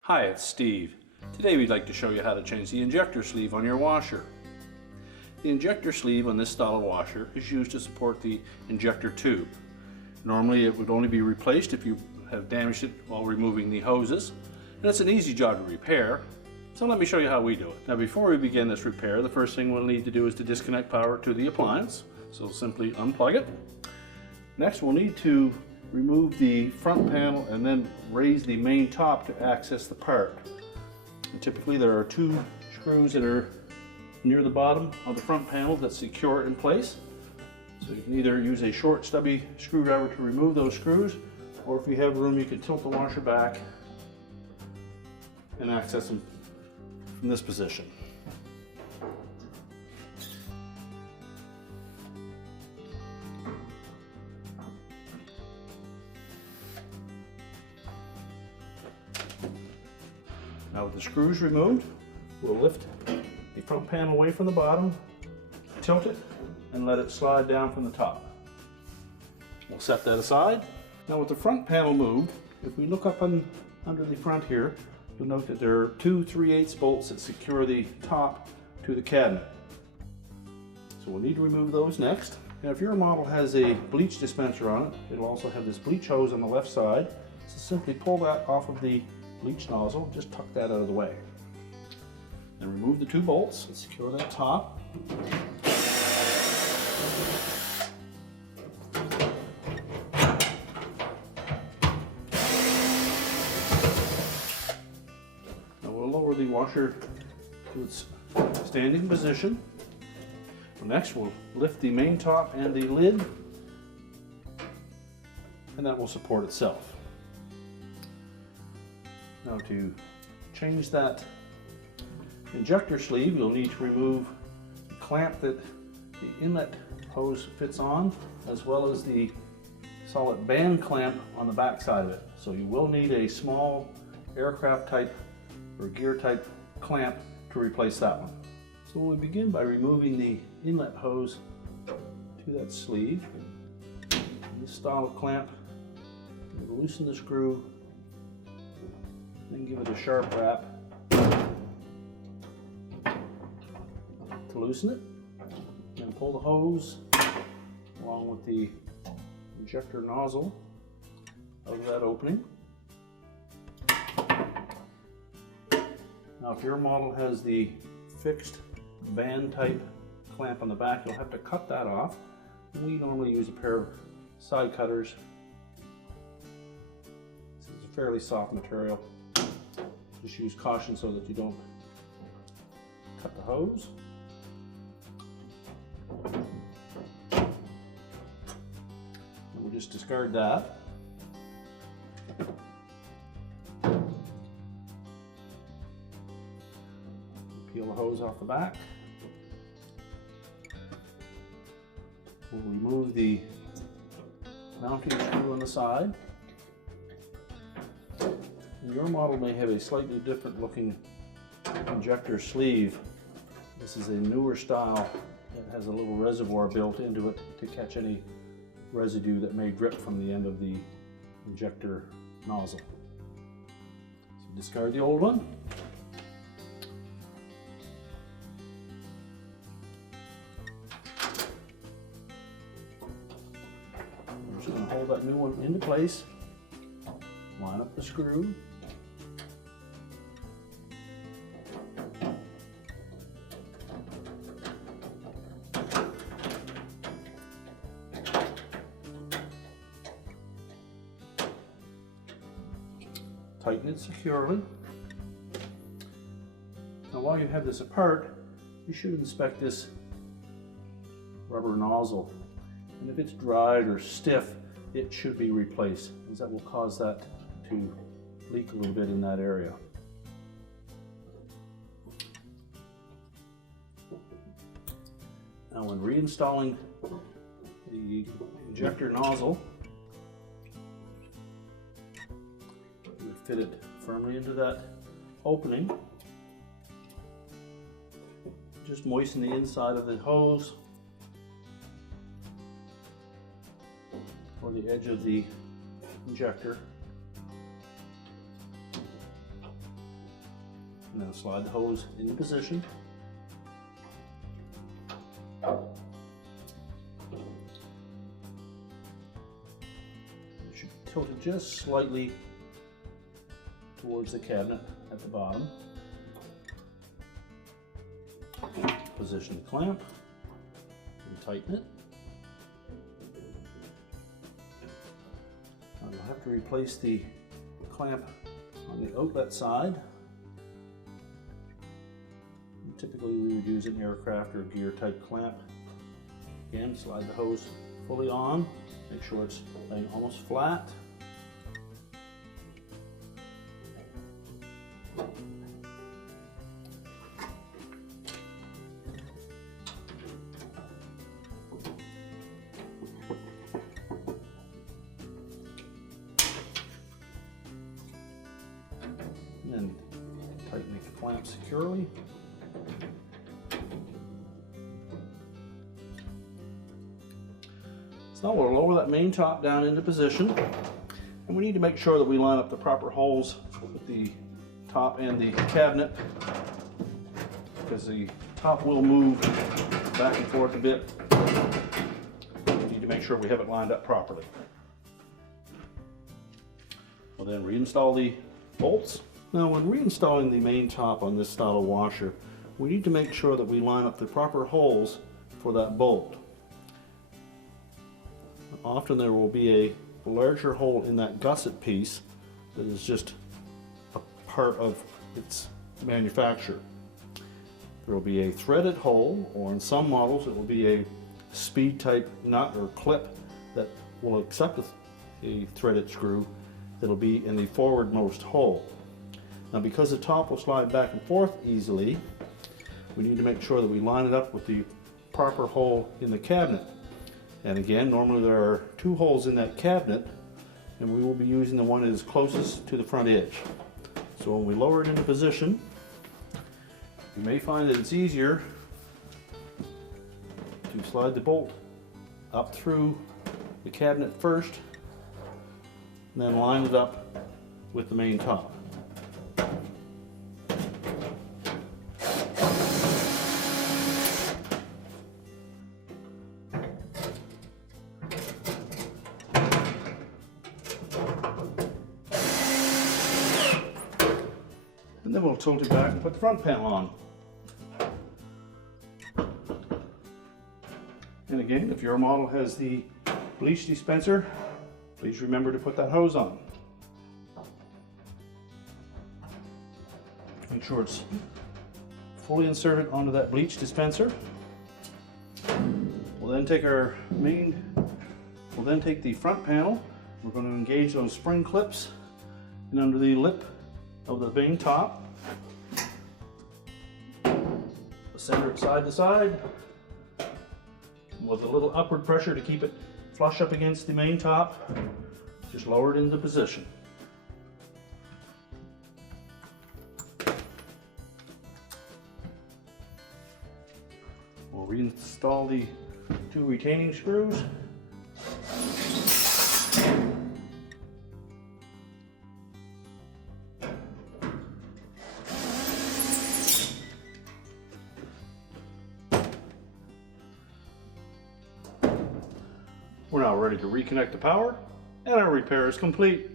Hi, it's Steve. Today we'd like to show you how to change the injector sleeve on your washer. The injector sleeve on this style of washer is used to support the injector tube. Normally it would only be replaced if you have damaged it while removing the hoses, and it's an easy job to repair, so let me show you how we do it. Now before we begin this repair, the first thing we'll need to do is to disconnect power to the appliance, so simply unplug it. Next we'll need to remove the front panel and then raise the main top to access the part. And typically there are 2 screws that are near the bottom of the front panel that secure it in place. So you can either use a short stubby screwdriver to remove those screws, or if you have room you can tilt the washer back and access them from this position. Now with the screws removed, we'll lift the front panel away from the bottom, tilt it, and let it slide down from the top. We'll set that aside. Now with the front panel moved, if we look up under the front here, you'll note that there are 2 3/8 bolts that secure the top to the cabinet. So we'll need to remove those next. Now if your model has a bleach dispenser on it, it'll also have this bleach hose on the left side. So simply pull that off of the bleach nozzle, just tuck that out of the way. Then remove the 2 bolts and secure that top. Now we'll lower the washer to its standing position. Next we'll lift the main top and the lid, and that will support itself. Now to change that injector sleeve, you'll need to remove the clamp that the inlet hose fits on, as well as the solid band clamp on the back side of it. So you will need a small aircraft type or gear type clamp to replace that one. So we'll begin by removing the inlet hose to that sleeve. And this style of clamp, we'll loosen the screw, then give it a sharp wrap to loosen it, then pull the hose along with the injector nozzle out of that opening. Now if your model has the fixed band type clamp on the back, you'll have to cut that off. We normally use a pair of side cutters. This is a fairly soft material. Just use caution so that you don't cut the hose. And we'll just discard that. Peel the hose off the back. We'll remove the mounting screw on the side. Your model may have a slightly different looking injector sleeve. This is a newer style that has a little reservoir built into it to catch any residue that may drip from the end of the injector nozzle. So discard the old one. I'm just going to hold that new one into place, line up the screw. Tighten it securely. Now while you have this apart, you should inspect this rubber nozzle. And if it's dried or stiff, it should be replaced, because that will cause that to leak a little bit in that area. Now when reinstalling the injector nozzle, fit it firmly into that opening. Just moisten the inside of the hose. for the edge of the injector. And then slide the hose into position. It should tilt it just slightly towards the cabinet at the bottom. Position the clamp and tighten it. Now you'll have to replace the clamp on the outlet side. Typically we would use an aircraft or gear type clamp. Again, slide the hose fully on, make sure it's laying almost flat. And then tighten the clamp securely. So now we'll lower that main top down into position, and we need to make sure that we line up the proper holes with the top and the cabinet, because the top will move back and forth a bit. We need to make sure we have it lined up properly. We'll then reinstall the bolts. Now when reinstalling the main top on this style of washer, we need to make sure that we line up the proper holes for that bolt. Often there will be a larger hole in that gusset piece that is just a part of its manufacture. There will be a threaded hole, or in some models it will be a speed type nut or clip that will accept a threaded screw that will be in the forwardmost hole. Now because the top will slide back and forth easily, we need to make sure that we line it up with the proper hole in the cabinet. And again, normally there are two holes in that cabinet, and we will be using the one that is closest to the front edge. So when we lower it into position, you may find that it's easier to slide the bolt up through the cabinet first, and then line it up with the main top. And then we'll tilt it back and put the front panel on. And again, if your model has the bleach dispenser, please remember to put that hose on. Make sure it's fully inserted onto that bleach dispenser. We'll then take the front panel. We're going to engage those spring clips and under the lip of the main top. Center it side to side with a little upward pressure to keep it flush up against the main top. Just lower it into position. We'll reinstall the two retaining screws. We're now ready to reconnect the power, and our repair is complete.